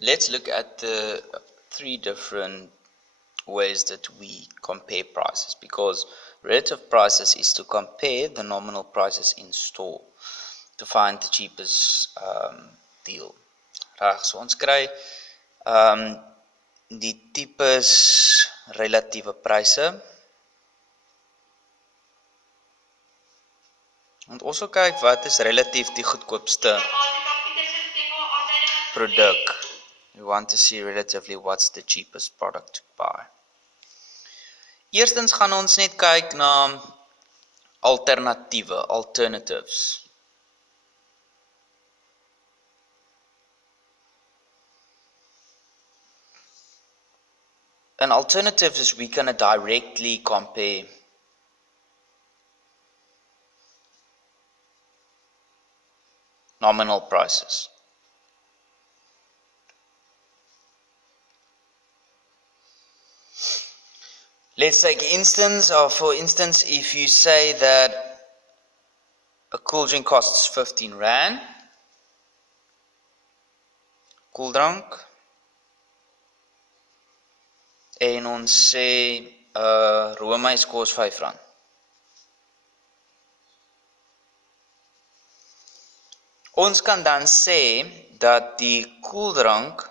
Let's look at the three different ways that we compare prices, because relative prices is to compare the nominal prices in store to find the cheapest deal. Reg, so ons kry die tipes relatiewe pryse. En ons sal kyk wat is relatief die goedkoopste produk. We want to see relatively what's the cheapest product to buy. Eerstens gaan ons net kyk na alternatives. An alternative is we can directly compare nominal prices. Let's take for instance, if you say that a cool drink costs 15 Rand, cool drank, en ons sê roomys kos 5 Rand. Ons kan dan sê dat die koeldrank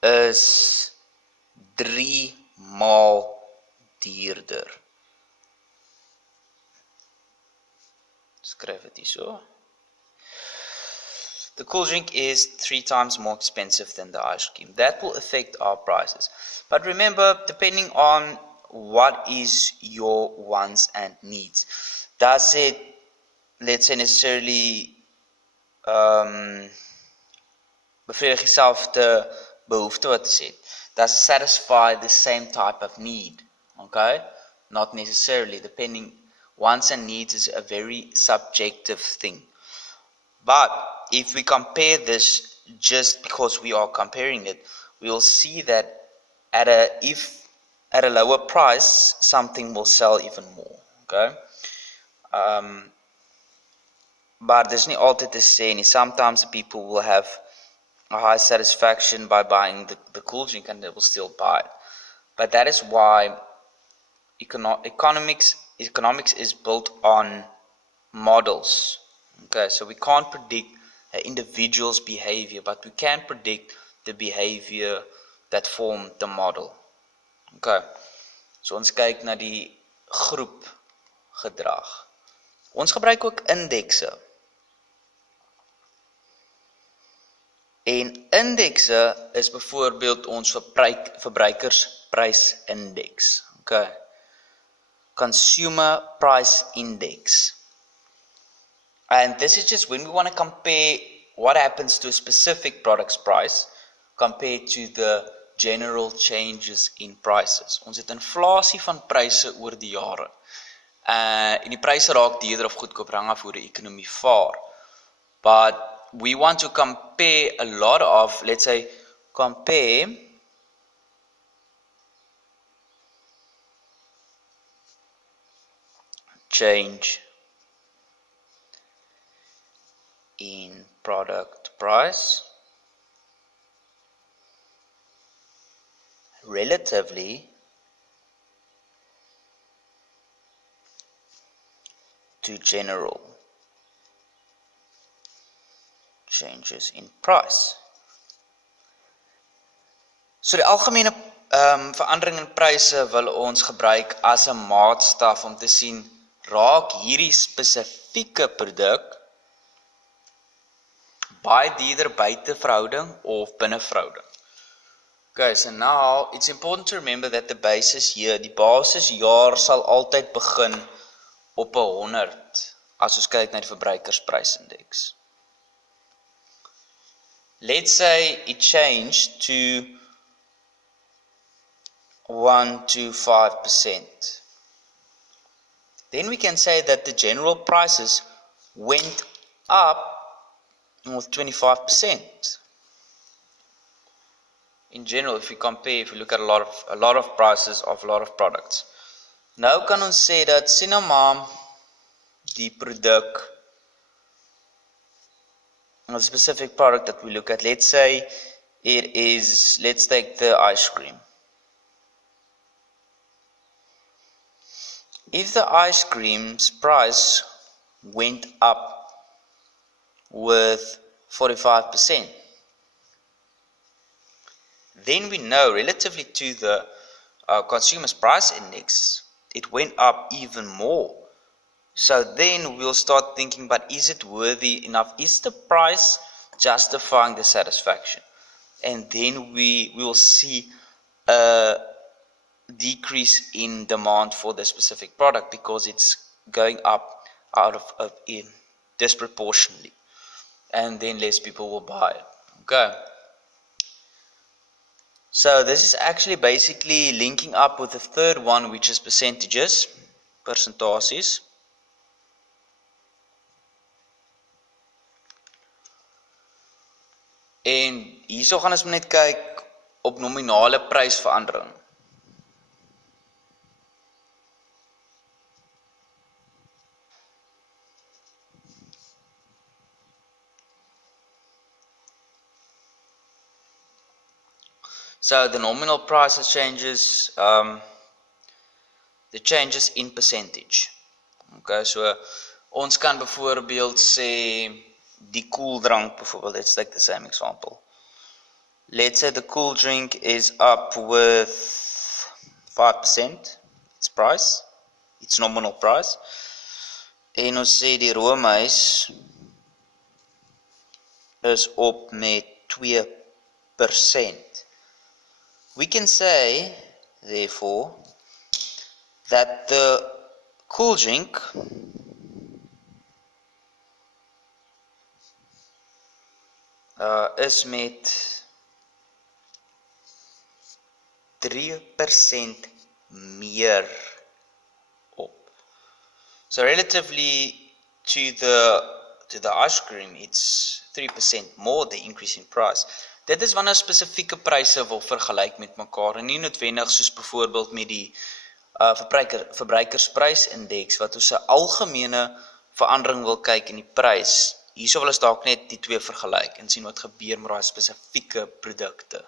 is 3 maal duurder. Skryf dit hier so. The cool drink is 3 times more expensive than the ice cream. That will affect our prices. But remember, depending on what is your wants and needs. Does it, let's say, necessarily bevredig jouself de behoefte wat is het? Does it satisfy the same type of need? Okay? Not necessarily. Depending, wants and needs is a very subjective thing. But if we compare this just because we are comparing it, we will see that at a lower price, something will sell even more. Okay? But there's not altyd te sê nie. Sometimes people will have a high satisfaction by buying the cool drink and they will still buy it. But that is why economics is built on models. Okay, so we can't predict an individual's behavior, but we can predict the behavior that formed the model. Okay, so ons kyk na die groep gedrag. Ons gebruik ook indekse. En indekse is byvoorbeeld ons verbruikersprysindeks. Okay. Consumer Price Index. And this is just when we want to compare what happens to a specific product's price compared to the general changes in prices. Ons het inflasie van pryse oor die jare. En die pryse raak duurder of goedkoop hang af hoe die ekonomie vaar. But we want to compare a lot of, let's say, compare change in product price relatively to general changes in price. So die algemene verandering in pryse wil ons gebruik as 'n maatstaf om te sien, raak hierdie spesifieke produk baie duurder buite verhouding of binne verhouding. Okay, so now it's important to remember that the basis here, die basisjaar sal altyd begin op 100 as ons kyk na die verbruikersprysindeks. Let's say it changed to 1 to 5%. Then we can say that the general prices went up with 25%. In general, if we look at a lot of prices of a lot of products. Nou kan ons sê dat sien nou maar die produk a specific product that we look at. Let's say let's take the ice cream. If the ice cream's price went up with 45%, then we know relatively to the consumer's price index, it went up even more. So then we'll start thinking, but is it worthy enough? Is the price justifying the satisfaction? And then we will see a decrease in demand for the specific product because it's going up in disproportionately, and then less people will buy it. Okay. So this is actually basically linking up with the third one, which is percentages. En hierso gaan ons net kyk op nominale prysverandering. So the nominal prices changes, the changes in percentage. Okay, so ons kan byvoorbeeld sê die koeldrank byvoorbeeld, let's take the same example. Let's say the cool drink is up with 5%, its price, its nominal price. En ons sê die roomys is op met 2%. We can say, therefore, that the cool drink is met 3% meer op. So relatively to the ice cream, it's 3% more the increase in price. Dit is wanneer spesifieke pryse wil vergelyk met mekaar en nie noodwendig soos byvoorbeeld met die verbruikersprysindeks wat ons 'n algemene verandering wil kyk in die prys. Hierso wil ons dalk net die twee vergelyk en sien wat gebeur met daai spesifieke produkte.